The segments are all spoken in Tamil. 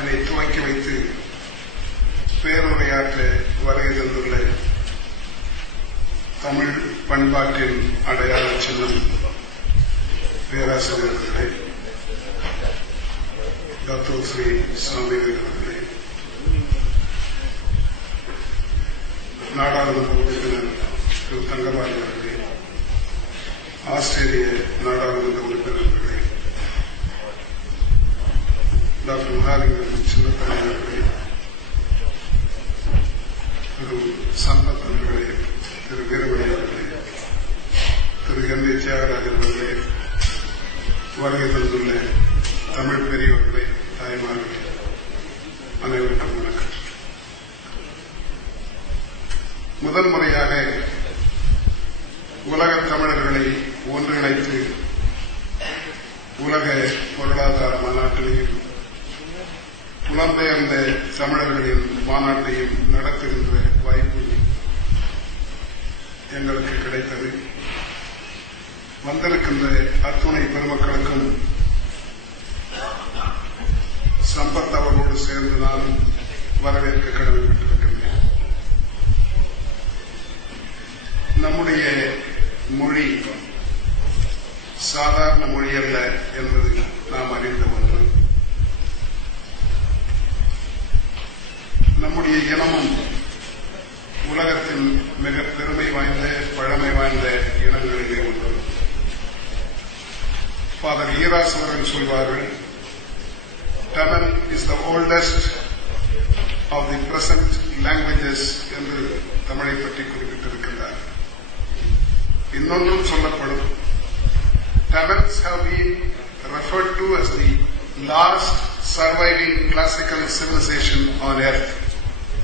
மாநாட்டினை துவக்கி வைத்து பேருரையாற்ற வருகை தந்துள்ள தமிழ் பண்பாட்டின் அடையாள சின்னம் பேராசிரியர்களே, டாக்டர் ஸ்ரீ சாமிகள் அவர்களே, நாடாளுமன்ற உறுப்பினர் திரு தங்கபாணி அவர்களே, ஆஸ்திரேலிய நாடாளுமன்ற உறுப்பினர்களே, டாக்டர் மகாலிங்கம் சின்னப்பள்ளி அவர்களே, திரு சம்பத் அவர்களே, திரு வீரமணி அவர்களே, திரு எம் வி தியாகராஜன் அவர்களே, வருகை தந்துள்ள தமிழ் பெரியவர்களே, தாய்மார்களே, அனைவருக்கும் வணக்கம். முதல் முறையாக உலக தமிழர்களை ஒன்றிணைத்து உலக பொருளாதார மாநாட்டிலையும் புலம்பெயர்ந்த தமிழர்களின் மாநாட்டையும் நடத்துகின்ற வாய்ப்பு எங்களுக்கு கிடைத்தது. வந்திருக்கின்ற அத்துணை பெருமக்களுக்கும் சம்பத் அவர்களோடு சேர்ந்து நான் வரவேற்க கடமைப்பட்டிருக்கின்றேன். நம்முடைய மொழி சாதாரண மொழி அல்ல என்பது நாம் அறிந்த ஒன்று. நம்முடைய இனமும் உலகத்தின் மிக பெருமை வாய்ந்த பழமை வாய்ந்த இனங்களிலே ஒன்று. ஃபாதர் ஈராஸ் அவர்கள் சொல்வார்கள், Tamil is the oldest of the present languages என்று தமிழை பற்றி குறிப்பிட்டிருக்கிறார். இன்னொன்றும் சொல்லப்படும், Tamils have been referred to as the last surviving classical civilization on earth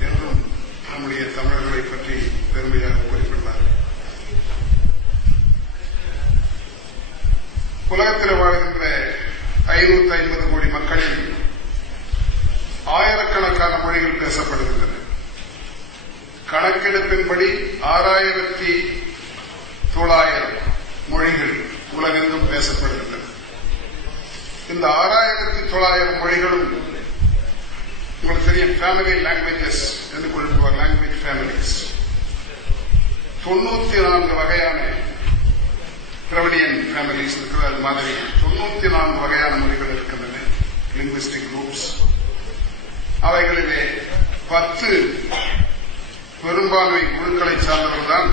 என்றும் நம்முடைய தமிழர்களை பற்றி பெருமையாக குறிப்பிட்டார். உலகத்தில் வாழ்கின்ற 550 கோடி மக்களில் ஆயிரக்கணக்கான மொழிகள் பேசப்படுகின்றன. கணக்கெடுப்பின்படி 6900 மொழிகள் உலகெங்கும் பேசப்படுகின்றன. இந்த 6900 மொழிகளும் உங்களுக்கு தெரியும், ஃபேமிலி லாங்குவேஜஸ் என்று குறிப்பிடுவார், லாங்குவேஜ் ஃபேமிலிஸ். 94 வகையான திராவிடியன் ஃபேமிலிஸ் இருக்கிற மாதிரி 94 வகையான மொழிகள் இருக்கின்றன, லிங்குவிஸ்டிக் குரூப்ஸ். அவைகளிலே 10 பெரும்பான்மை குழுக்களை சார்ந்தவர்கள் தான்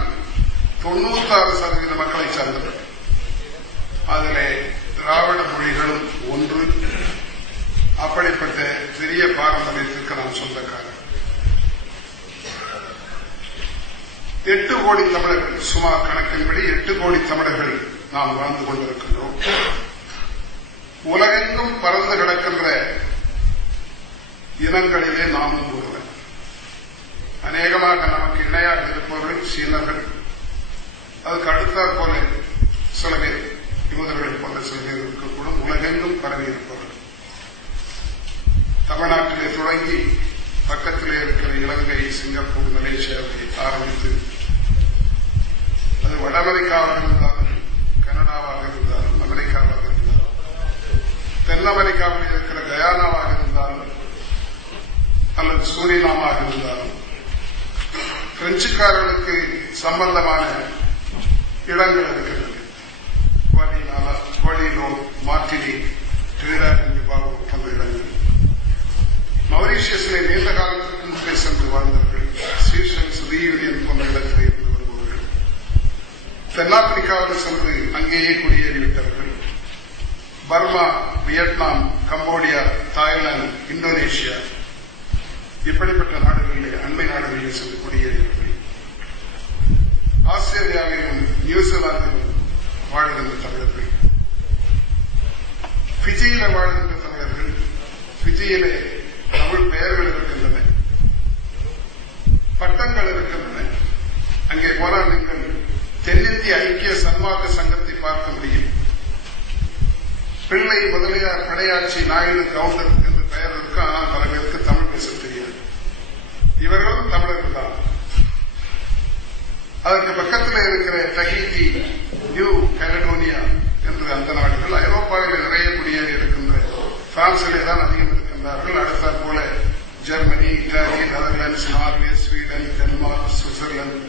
96% மக்களை சார்ந்தவர்கள். அதிலே திராவிட மொழிகளும் ஒன்று. அப்படிப்பட்ட பெரிய பாரம்பரியத்திற்கு நாம் சொந்தக்காரர். 8 கோடி தமிழர்கள், சுமார் கணக்கின்படி 8 கோடி தமிழர்கள் நாம் வாழ்ந்து கொண்டிருக்கின்றோம். உலகெங்கும் பறந்து கிடக்கின்ற இனங்களிலே நாமும் ஒருவர். அநேகமாக நமக்கு இணையாக இருப்பவர்கள் சீனர்கள், அதுக்கு அடுத்தாற் போல சில பேர் யூதர்கள் போன்ற சில பேர் இருக்கக்கூடும். உலகெங்கும் பரவி இருப்பவர்கள். தமிழ்நாட்டிலே தொடங்கி பக்கத்திலே இருக்கிற இலங்கை, சிங்கப்பூர், மலேசியாவை ஆரம்பித்து அது வட அமெரிக்காவாக இருந்தாலும், கனடாவாக இருந்தாலும், அமெரிக்காவாக இருந்தாலும், தென் அமெரிக்காவில் இருக்கிற கயானாவாக இருந்தாலும் அல்லது சூரினாமாக இருந்தாலும், பிரெஞ்சுக்காரர்களுக்கு சம்பந்தமான இடங்கள் இருக்கின்றன. குவாடிலோ, மார்டினி, டிரிடாட் என்று போன்ற இடங்கள். மௌரிஷியஸிலே நீண்ட காலத்திற்கு முன்பே சென்று வாழ்ந்தவர்கள், சீஷல்ஸ், ரீயூனியன் போன்ற இடத்திலே இருந்து வருபவர்கள், தென்னாப்பிரிக்காவில் சென்று அங்கேயே குடியேறிவிட்டவர்கள், Burma, Vietnam, Cambodia, Thailand, Indonesia, இப்படிப்பட்ட நாடுகளிலே, அண்மை நாடுகளிலே சென்று குடியேறியவர்கள், ஆஸ்திரேலியாவிலும் நியூசிலாந்திலும் வாழ்கின்ற தமிழர்கள், பிஜியில வாழ்கின்ற தமிழர்கள், பிஜியிலே தமிழ் பெயர்கள் இருக்கின்றன, பட்டங்கள் இருக்கின்றன. அங்கே போனால் நீங்கள் தென்னிந்திய ஐக்கிய சன்மார்க்க சங்கத்தை பார்க்க முடியும். பிள்ளை முதலியார் படையாட்சி நாயுடு கவுண்டர் என்று பெயர் இருக்கு. ஆனால் பல பேருக்கு தமிழ் பேச தெரியாது. இவர்களும் தமிழர்கள் தான். அதற்கு பக்கத்தில் இருக்கிற டஹீட்டி, நியூ கலிடோனியா என்று அந்த நாடுகள், ஐரோப்பாவில் நிறைய குடியேறி இருக்கின்ற பிரான்சிலே தான் அதிகம் இருக்கின்றார்கள். அடுத்த Germany, Italy, Netherlands, Norway, Sweden, Denmark, Switzerland,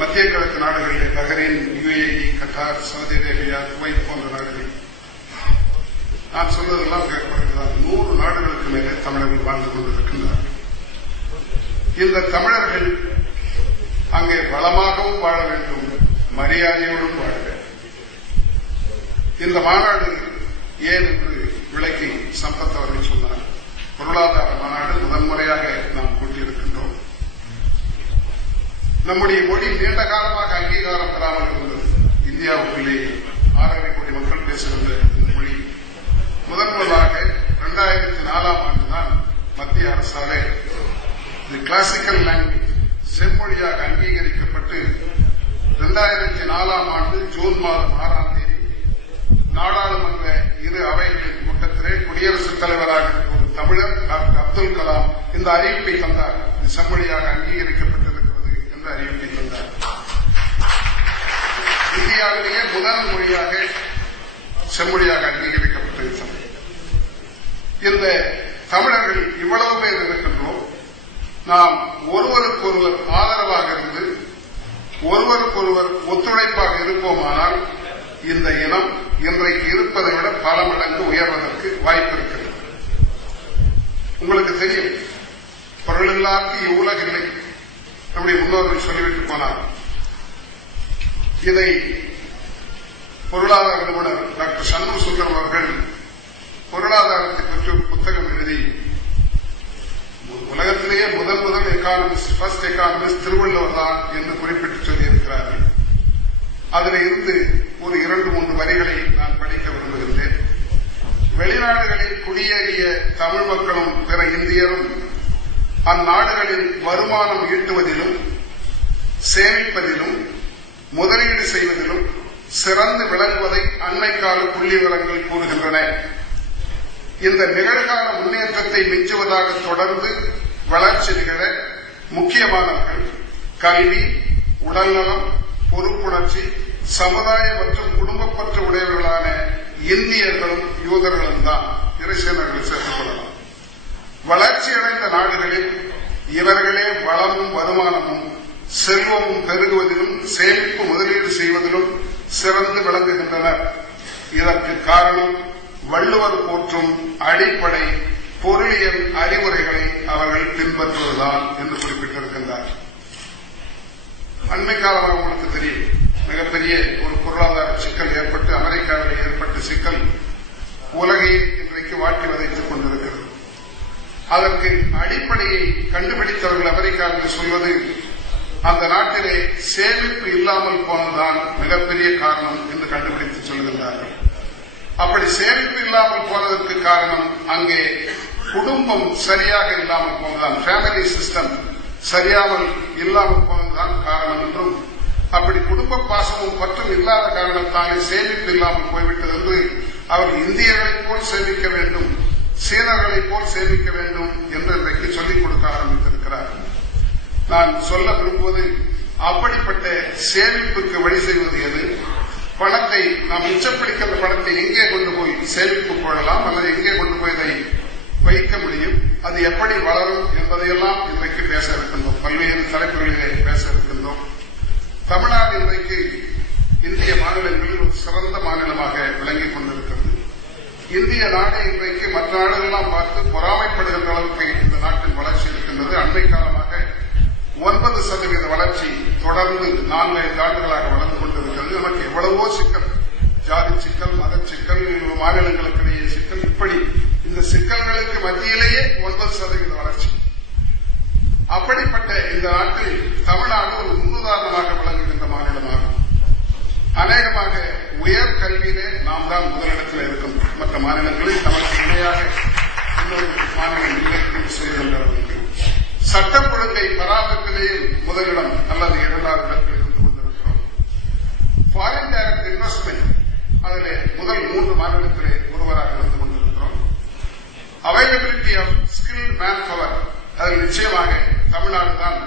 மத்திய கிழக்கு நாடுகளில் Bahrain, UAE, Qatar, Saudi Arabia, Kuwait போன்ற நாடுகள். நான் சொல்வதெல்லாம் கேட்பதுதான். 100 நாடுகளுக்கு மேலே தமிழர்கள் வாழ்ந்து கொண்டிருக்கின்றார்கள். இந்த தமிழர்கள் அங்கே வளமாகவும் வாழ வேண்டும், மரியாதையோடும் வாழ வேண்டும். இந்த மாநாடு ஏன் என்று விளக்கி சம்பத் அவர்கள் சொன்னார். பொருளாதார மாநாடு முதன்முறையாக நாம் கூட்டியிருக்கின்றோம். நம்முடைய மொழி நீண்ட காலமாக அங்கீகாரம் பெறாமல் இருந்தது. இந்தியாவுக்குள்ளே 6.5 கோடி மக்கள் பேசுகின்ற இந்த மொழி முதன்முதலாக 2004 ஆண்டுதான் மத்திய அரசால இது கிளாசிக்கல் லாங்குவேஜ் செம்மொழியாக அங்கீகரிக்கப்பட்டு 2004 ஆண்டு ஜூன் மாதம் 6ஆம் தேதி நாடாளுமன்ற இரு அவைகளின் கூட்டத்திலே குடியரசுத் தலைவராக ஒரு தமிழர் டாக்டர் அப்துல் கலாம் இந்த அறிவிப்பை தந்தார். இது செம்மொழியாக அங்கீகரிக்கப்பட்டிருக்கிறது என்ற அறிவிப்பை தந்தார். இந்தியாவிலேயே முதல் மொழியாக செம்மொழியாக அங்கீகரிக்கப்பட்டிருக்கிறது. இந்த தமிழர்கள் இவ்வளவு பேர் இருக்கின்றோம். நாம் ஒருவருக்கொருவர் ஆதரவாக இருந்து ஒருவருக்கொருவர் ஒத்துழைப்பாக இருப்போமானால் இந்த இனம் இன்றைக்கு இருப்பதை விட பல மடங்கு உயர்வதற்கு வாய்ப்பு இருக்கிறது. உங்களுக்கு தெரியும், பொருளில்லாக்கு இவ்வுலகில்லை நம்முடைய முன்னோர்கள் சொல்லிவிட்டு போனார். இதை பொருளாதார நிபுணர் டாக்டர் சண்முக சுந்தரம் அவர்கள் பொருளாதாரத்தை பற்றி ஒரு புத்தகம் எழுதி உலகத்திலேயே முதல் எக்கானமிஸ்ட், ஃபர்ஸ்ட் எக்கானமிஸ்ட் திருவள்ளுவர் தான் என்று குறிப்பிட்டு சொல்லியிருக்கிறார்கள். அதில் இருந்து ஒரு 2-3 வரிகளை நான் படிக்க விரும்புகின்றேன். வெளிநாடுகளில் குடியேறிய தமிழ் மக்களும் பிற இந்தியரும் அந்நாடுகளில் வருமானம் ஈட்டுவதிலும் சேமிப்பதிலும் முதலீடு செய்வதிலும் சிறந்து விளங்குவதை அண்மைக்கால புள்ளி விவரங்கள் கூறுகின்றன. இந்த நிகழ்கால முன்னேற்றத்தை மிஞ்சுவதாக தொடர்ந்து வளர்ச்சி நிகழ முக்கியமானவர்கள் கல்வி, உடல்நலம், பொறுப்புணர்ச்சி, சமுதாய மற்றும் குடும்பப்பற்று உடையவர்களான இந்தியர்களும் யூதர்களும் தான். இறைசேனர்கள் சேர்த்துக் கொள்ளலாம். வளர்ச்சியடைந்த நாடுகளில் இவர்களே வளமும் வருமானமும் செல்வமும் பெருகுவதிலும் சேமிப்பு முதலீடு செய்வதிலும் சிறந்து விளங்குகின்றனர். இதற்கு காரணம் வள்ளுவர் போற்றும் அடிப்படை பொருளியல் அறிவுரைகளை அவர்கள் பின்பற்றுவதுதான் என்று குறிப்பிட்டிருக்கின்றார். அண்மை காலமாக உங்களுக்கு தெரியும், மிகப்பெரிய ஒரு பொருளாதார சிக்கல் ஏற்பட்டு அமெரிக்காவில் ஏற்பட்ட சிக்கல் உலகை இன்றைக்கு வாட்டி வதைத்துக் கொண்டிருக்கிறது. அதற்கு அடிப்படையை கண்டுபிடித்தவர்கள் அமெரிக்காவில் சொல்வது அந்த நாட்டிலே சேமிப்பு இல்லாமல் போனதுதான் மிகப்பெரிய காரணம் என்று கண்டுபிடித்து சொல்லுகின்றார்கள். அப்படி சேமிப்பு இல்லாமல் போனதற்கு காரணம் அங்கே குடும்பம் சரியாக இல்லாமல் போனதுதான், ஃபேமிலி சிஸ்டம் சரியாமல் இல்லாமல் போனதுதான் காரணம் என்றும், அப்படி குடும்ப பாசமும் பற்றும் இல்லாத காரணத்தாலே சேமிப்பு இல்லாமல் போய்விட்டது என்று அவர் இந்தியர்களைப் போல் சேமிக்க வேண்டும், சீனர்களைப் போல் சேமிக்க வேண்டும் என்று இன்றைக்கு சொல்லிக் கொடுக்க ஆரம்பித்திருக்கிறார். நான் சொல்ல விரும்புவது, அப்படிப்பட்ட சேமிப்புக்கு வழி செய்வது எது? பணத்தை நாம் மிச்சப்பிடிக்கிற பணத்தை எங்கே கொண்டு போய் சேமிப்பு போடலாம் அல்லது எங்கே கொண்டு போய் இதை வைக்க முடியும், அது எப்படி வளரும் என்பதையெல்லாம் இன்றைக்கு பேச இருக்கின்றோம். பல்வேறு தலைப்புகளிலே பேச இருக்கின்றோம். தமிழ்நாடு இன்றைக்கு இந்திய மாநிலங்களில் ஒரு சிறந்த மாநிலமாக விளங்கிக் கொண்டிருக்கிறது. இந்திய நாடு இன்றைக்கு மற்ற நாடுகளெல்லாம் பார்த்து பொறாமைப்படுகின்ற அளவுக்கு இந்த நாட்டின் வளர்ச்சி இருக்கின்றது. அண்மை காலமாக 9% வளர்ச்சி தொடர்ந்து 4-5 ஆண்டுகளாக வளர்ந்து கொண்டிருக்கிறது. நமக்கு எவ்வளவோ சிக்கல், ஜாதி சிக்கல், மத சிக்கல், மாநிலங்களுக்கிடையே சிக்கல், இப்படி இந்த சிக்கல்களுக்கு மத்தியிலேயே 9% வளர்ச்சி. அப்படிப்பட்ட இந்த நாட்டில் தமிழ்நாடு ஒரு முன்னுதாரணமாக விளங்குகின்ற மாநிலமாகும். அநேகமாக உயர் கல்வியிலே நாம் தான் முதலிடத்தில் இருக்கும். மற்ற மாநிலங்களில் நமக்கு இணையாக இன்னொரு மாநிலம் இல்லை என்று சொல்லுகின்றவர்களுக்கு சட்டம் ஒழுங்கை பராமரிப்பதிலேயே முதலிடம் அல்லது 2வது இடத்தில் இருந்து கொண்டிருக்கிறோம். ஃபாரின் டைரக்ட் இன்வெஸ்ட்மெண்ட் அதிலே முதல் 3 மாநிலத்திலே ஒருவராக இருந்து கொண்டிருக்கிறோம். Availability of skilled man power அதில் நிச்சயமாக தமிழ்நாடு தான்